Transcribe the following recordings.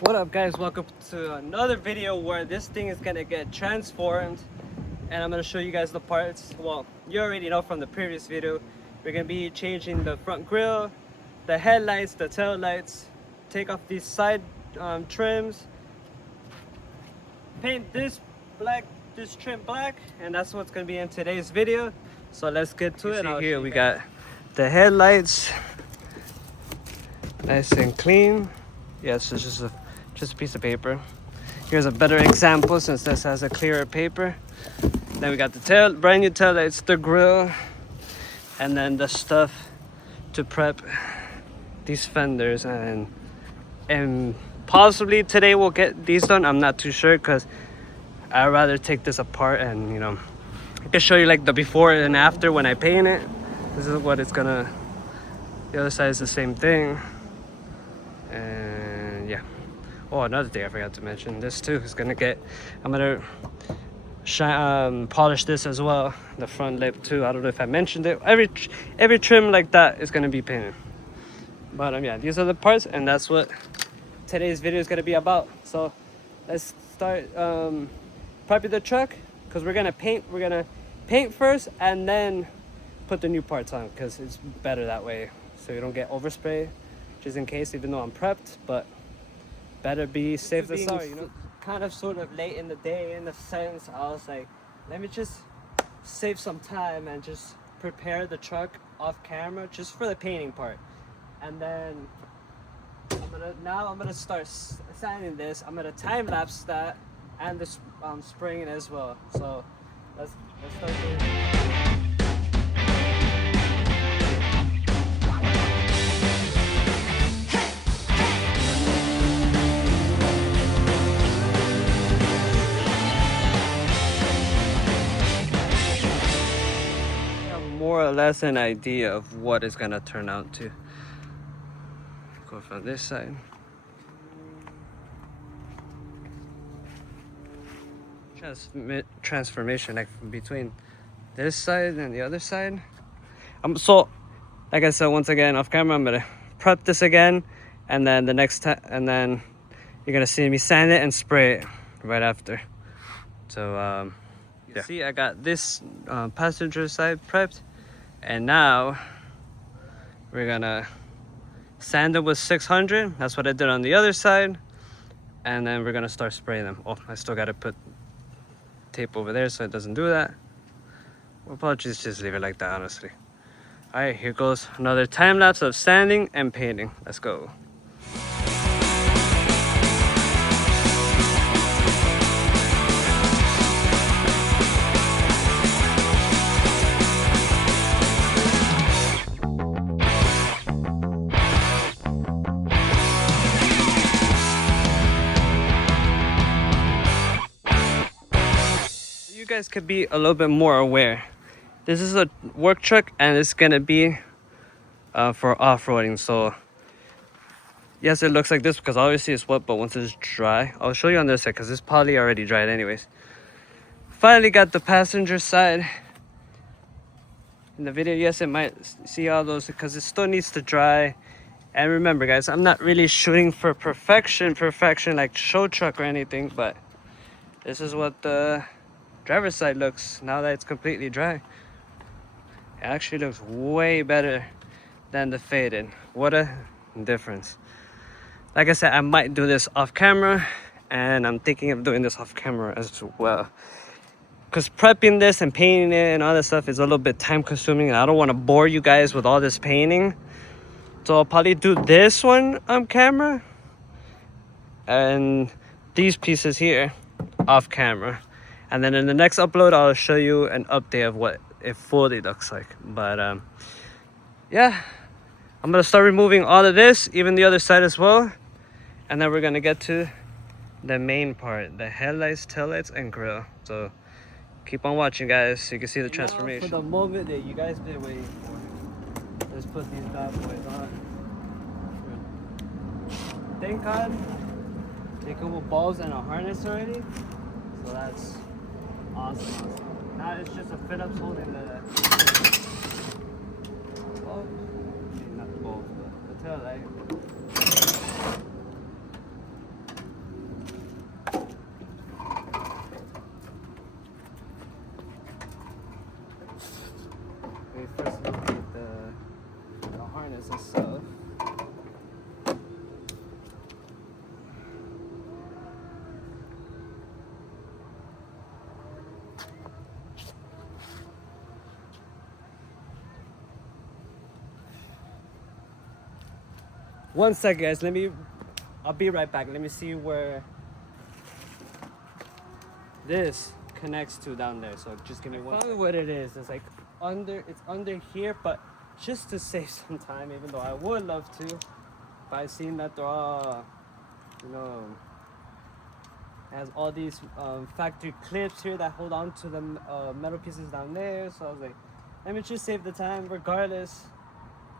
What up guys, welcome to another video where this thing is gonna get transformed and I'm gonna show you guys the parts. Well, you already know from the previous video, we're gonna be changing the front grille, the headlights, the tail lights, take off these side trims, paint this black, this trim black, and that's what's gonna be in today's video. So let's get to it. Here we got the headlights nice and clean. Yes, it's just a piece of paper. Here's a better example since this has a clearer paper. Then we got the brand new tail lights, the grille, and then the stuff to prep these fenders, and possibly today we'll get these done. I'm not too sure because I'd rather take this apart and I can show you like the before and after when I paint it. This is what it's gonna. The other side is the same thing. And yeah. Oh, another thing I forgot to mention, this too is gonna get, I'm gonna polish this as well, the front lip too. I don't know if I mentioned it. Every trim like that is gonna be painted. But yeah, these are the parts, and that's what today's video is gonna be about. So let's start prepping the truck, because we're gonna paint first and then put the new parts on, because it's better that way, so you don't get overspray, just in case, even though I'm prepped. But better be safe than sorry, kind of sort of late in the day, in the sense I was like, let me just save some time and just prepare the truck off camera just for the painting part. And then I'm gonna start sanding this. I'm gonna time lapse that and the spraying as well. So let's start doing it. More or less an idea of what it's gonna turn out to. Go from this side. Transformation like between this side and the other side. So like I said, once again off camera, I'm gonna prep this again, and then the next time, and then you're gonna see me sand it and spray it right after. So yeah. See, I got this passenger side prepped, and now we're gonna sand it with 600. That's what I did on the other side, and then we're gonna start spraying them. Oh, I still gotta put tape over there so it doesn't do that. We'll probably just leave it like that, honestly. All right, here goes another time lapse of sanding and painting. Let's go. You guys could be a little bit more aware. This is a work truck, and it's gonna be for off-roading. So yes, it looks like this because obviously it's wet, but once it's dry, I'll show you on this side because it's probably already dried anyways. Finally got the passenger side in the video. Yes, it might see all those because it still needs to dry. And remember guys, I'm not really shooting for perfection like show truck or anything, but this is what the driver's side looks now that it's completely dry. It actually looks way better than the faded. What a difference. Like I said, I might do this off camera, and I'm thinking of doing this off camera as well, because prepping this and painting it and all that stuff is a little bit time consuming, and I don't want to bore you guys with all this painting. So I'll probably do this one on camera and these pieces here off camera. And then in the next upload, I'll show you an update of what it fully looks like. But yeah, I'm gonna start removing all of this, even the other side as well. And then we're gonna get to the main part, the headlights, taillights, and grille. So keep on watching, guys, so you can see the transformation. Now for the moment that you guys been waiting for, let's put these bad boys on. Thank God they come with balls and a harness already. So that's awesome. Now it's just a fit up holding the bulbs. Not the bulbs, but the tail light. 1 second, guys. I'll be right back. Let me see where this connects to down there. So just give me one second. What it is, it's like it's under here, but just to save some time, even though I would love to, but I've seen that they're all, you know, has all these factory clips here that hold on to the metal pieces down there. So I was like, let me just save the time. Regardless,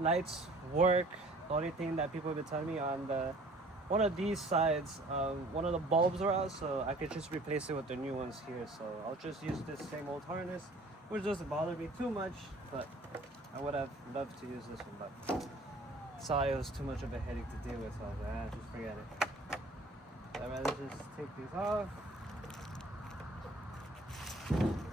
lights work. The only thing that people have been telling me on one of these sides, one of the bulbs are out, so I could just replace it with the new ones here. So I'll just use this same old harness, which doesn't bother me too much, but I would have loved to use this one, but saw it was too much of a headache to deal with, so I was like, just forget it. I'd rather just take these off.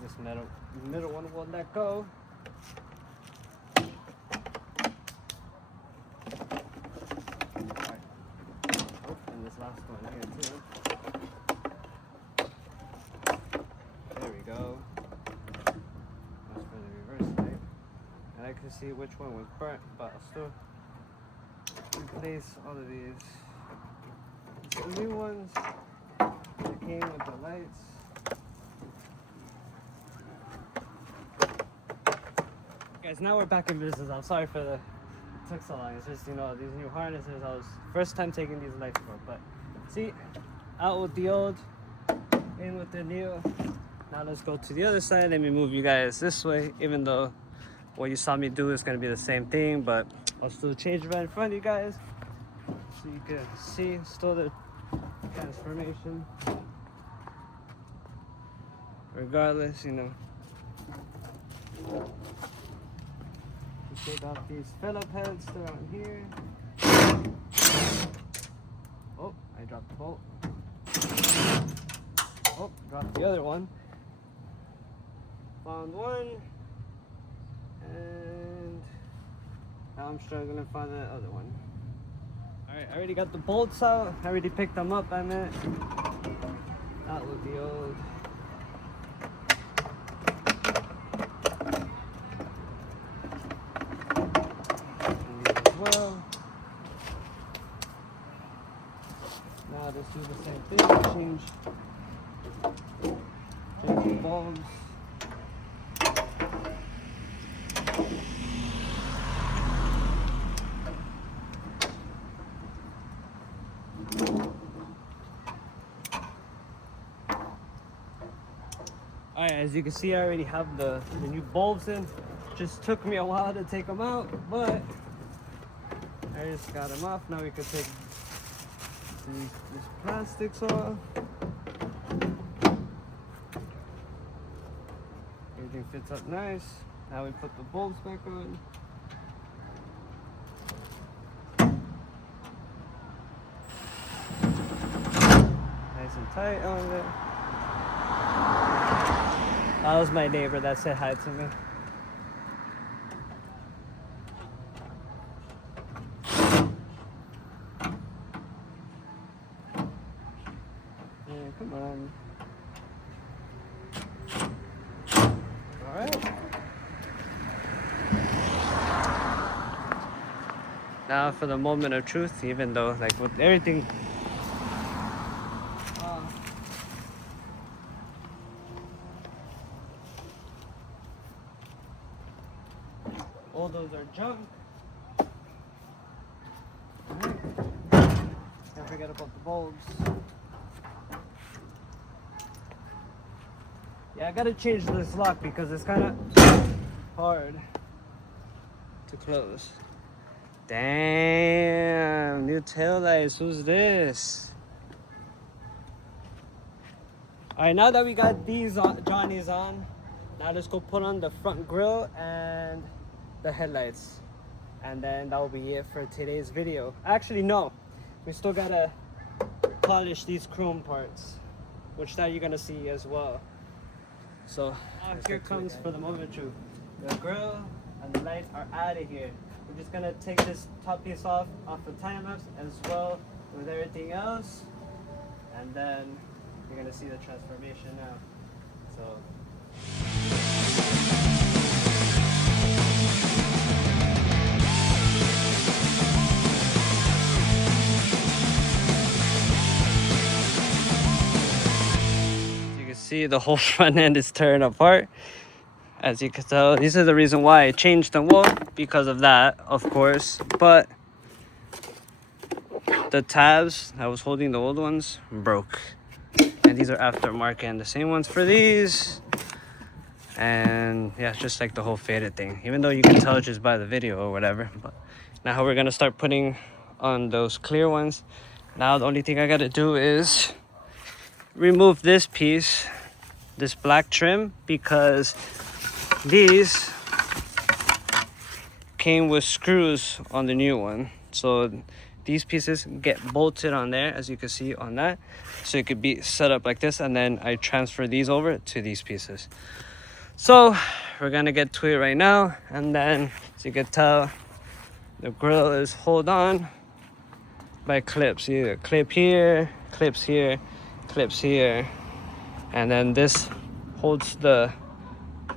This middle one will let go. Alright. Oh, and this last one here too. There we go. That's for the reverse light. And I can see which one was burnt, but I'll still replace all of these. The new ones that came with the lights. Guys, now we're back in business. I'm sorry for it took so long. It's just, you know, these new harnesses. I was first time taking these lights for, but see, out with the old, in with the new. Now let's go to the other side. Let me move you guys this way, even though what you saw me do is gonna be the same thing, but I'll still change right in front of you guys so you can see still the transformation. Regardless, you know. Take off these Phillip heads, they're on here. Oh, I dropped the bolt. Oh, dropped the other one. Found one. And now I'm struggling to find the other one. Alright, I already got the bolts out. I already picked them up, I meant. That would be old. Well, now let's do the same thing. Change the bulbs. Alright, as you can see, I already have the new bulbs in. Just took me a while to take them out, but I just got them off. Now we can take these plastics off. Everything fits up nice. Now we put the bulbs back on. Nice and tight on there. That was my neighbor that said hi to me. Yeah, come on. Alright. Now for the moment of truth, even though like with everything all those are junk. Can't forget about the bulbs. Yeah, I gotta change this lock because it's kind of hard to close. Damn, new taillights. Who's this? Alright, now that we got these Johnnies on, now let's go put on the front grille and the headlights, and then that will be it for today's video. Actually, no, we still gotta polish these chrome parts, which that you're gonna see as well. So here comes for the moment truth. The grille and the lights are out of here. We're just gonna take this top piece off the time lapse as well with everything else, and then you're gonna see the transformation now. So see the whole front end is tearing apart. As you can tell, this is the reason why I changed them. Well, because of that, of course. But the tabs I was holding, the old ones, broke. And these are aftermarket, and the same ones for these. And yeah, just like the whole faded thing. Even though you can tell just by the video or whatever. But now we're gonna start putting on those clear ones. Now the only thing I gotta do is remove this piece, this black trim, because these came with screws on the new one. So these pieces get bolted on there, as you can see on that. So it could be set up like this, and then I transfer these over to these pieces. So we're gonna get to it right now, and then as you can tell, the grill is held on by clips. Either clip here, clips here, clips here, and then this holds the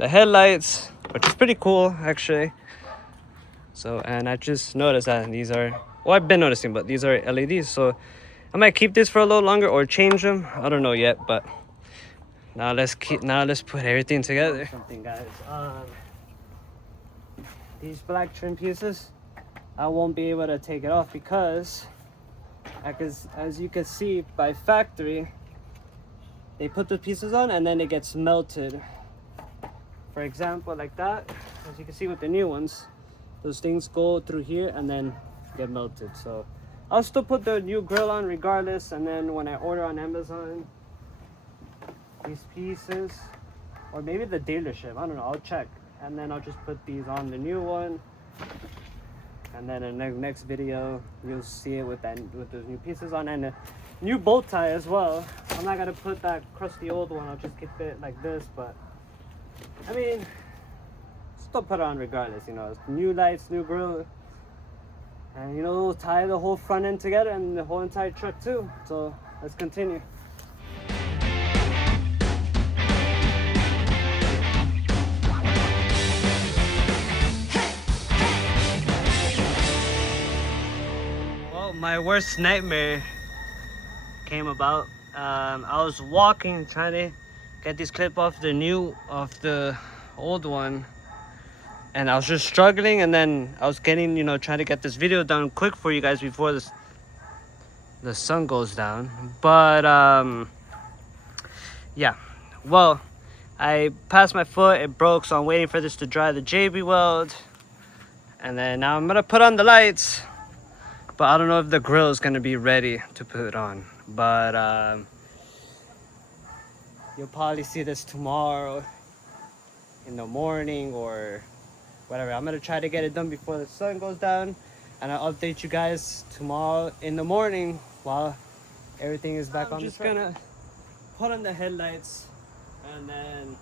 headlights, which is pretty cool actually. So, and I just noticed that these are, well, I've been noticing, but these are LEDs, so I might keep this for a little longer or change them. I don't know yet, but now let's put everything together. Something, guys. These black trim pieces, I won't be able to take it off because as you can see by factory, they put the pieces on and then it gets melted. For example, like that, as you can see with the new ones, those things go through here and then get melted. So I'll still put the new grill on regardless, and then when I order on Amazon these pieces, or maybe the dealership, I don't know, I'll check, and then I'll just put these on the new one, and then in the next video you'll see it with those new pieces on, and a new bow tie as well. I'm not gonna put that crusty old one, I'll just keep it like this, but I mean, still put it on regardless, you know. It's new lights, new grill, and you know, we'll tie the whole front end together and the whole entire truck too. So let's continue. Well, my worst nightmare came about. I was walking trying to get this clip off the old one, and I was just struggling, and then I was getting, you know, trying to get this video done quick for you guys before the sun goes down. But yeah, well, I passed my foot, it broke, so I'm waiting for this to dry, the JB weld, and then now I'm gonna put on the lights, but I don't know if the grill is gonna be ready to put it on. But you'll probably see this tomorrow in the morning or whatever. I'm gonna try to get it done before the sun goes down, and I'll update you guys tomorrow in the morning while everything is back on the truck. I'm just gonna put on the headlights, and then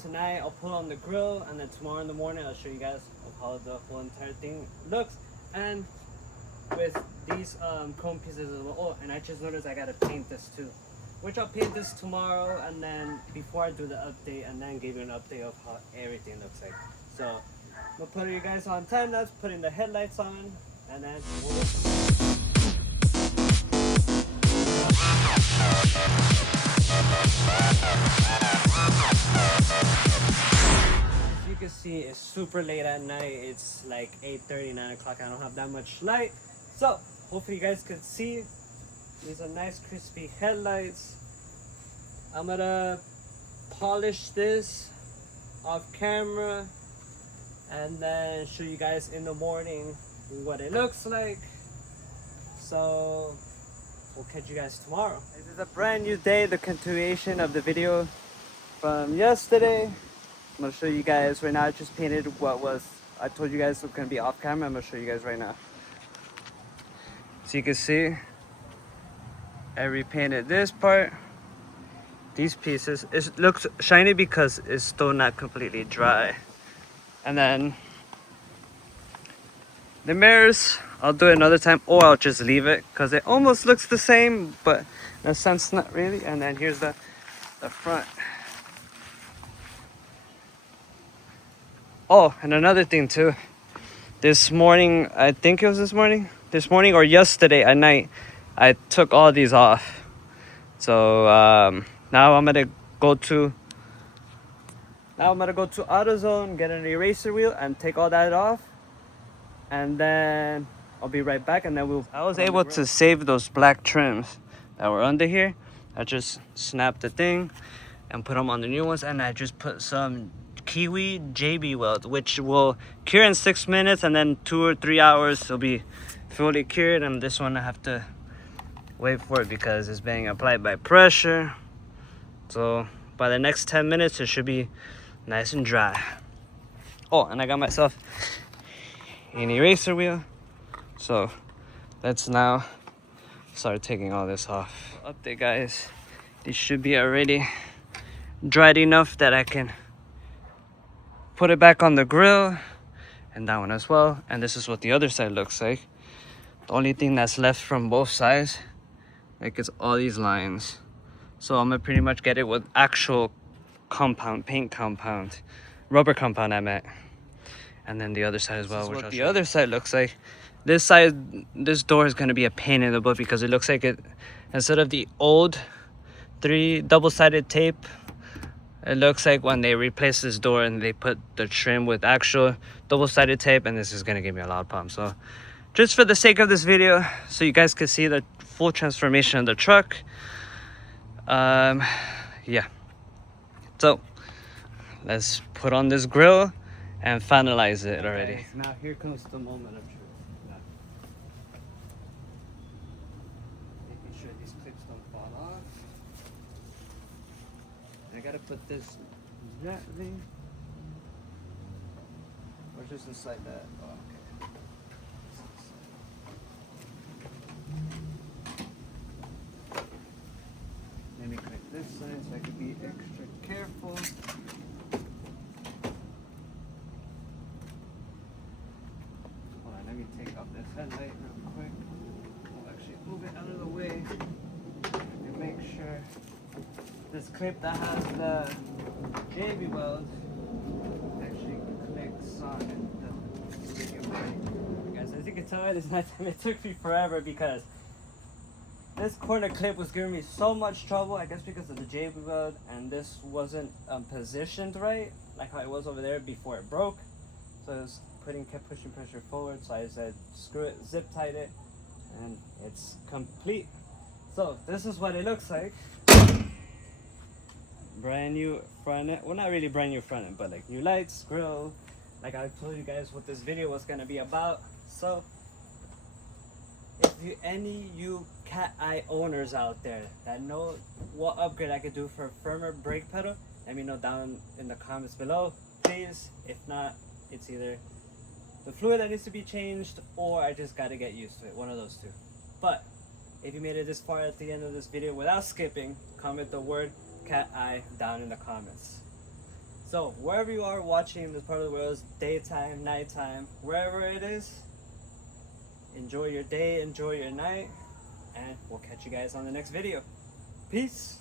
tonight I'll put on the grill, and then tomorrow in the morning I'll show you guys how the whole entire thing looks. And with these chrome pieces as well. Oh, and I just noticed I gotta paint this too, which I'll paint this tomorrow, and then before I do the update, and then give you an update of how everything looks like. So I'm gonna put you guys on time lapse, putting the headlights on, and then as you can see, it's super late at night. It's like 8:30, 9 o'clock. I don't have that much light, so hopefully you guys can see. These are nice crispy headlights. I'm gonna polish this off camera and then show you guys in the morning what it looks like. So we'll catch you guys tomorrow. This is a brand new day, the continuation of the video from yesterday. I'm gonna show you guys right now. I just painted what was, I told you guys was gonna be off camera. I'm gonna show you guys right now. So you can see I repainted this part, these pieces. It looks shiny because it's still not completely dry. And then the mirrors, I'll do it another time, or I'll just leave it because it almost looks the same, but in a sense not really. And then here's the front. Oh, and another thing too, this morning, I think it was this morning or yesterday at night, I took all these off. So now I'm gonna go to AutoZone, get an eraser wheel, and take all that off. And then I'll be right back, and then I was able to save those black trims that were under here. I just snapped the thing and put them on the new ones, and I just put some Kiwi JB weld, which will cure in 6 minutes, and then 2 or 3 hours it'll be fully cured. And this one I have to wait for it because it's being applied by pressure. So by the next 10 minutes it should be nice and dry. Oh, and I got myself an eraser wheel, so let's now start taking all this off. Update, guys, these should be already dried enough that I can put it back on the grill, and that one as well. And this is what the other side looks like. The only thing that's left from both sides, like, it's all these lines. So I'm gonna pretty much get it with actual compound, paint compound, rubber compound I meant. And then the other side as well, which the other side looks like. This side, this door is gonna be a pain in the butt because it looks like it, instead of the old 3 double-sided tape, it looks like when they replaced this door and they put the trim with actual double-sided tape, and this is gonna give me a lot of problems. So just for the sake of this video, so you guys can see the full transformation of the truck, yeah, so let's put on this grill and finalize it already. Okay, now here comes the moment of truth. Making sure these clips don't fall off. I gotta put this gently, or just inside that. Oh, okay. Let me cut this side so I can be extra careful. Hold on, let me take off this headlight real quick. I'll actually move it out of the way and make sure this clip that has the JB weld actually clicks on it. Guys, as you can tell, it took me forever because this corner clip was giving me so much trouble, I guess because of the JB weld, and this wasn't positioned right, like how it was over there before it broke. So it was kept pushing pressure forward, so I said screw it, zip tied it, and it's complete. So this is what it looks like. Brand new front end, well, not really brand new front end, but like new lights, grill, like I told you guys what this video was gonna be about. So if you cat eye owners out there that know what upgrade I could do for a firmer brake pedal, let me know down in the comments below, please. If not, it's either the fluid that needs to be changed or I just gotta get used to it, one of those two. But if you made it this far at the end of this video without skipping, comment the word cat eye down in the comments. So wherever you are watching this part of the world, daytime, nighttime, wherever it is, enjoy your day, enjoy your night, and we'll catch you guys on the next video. Peace.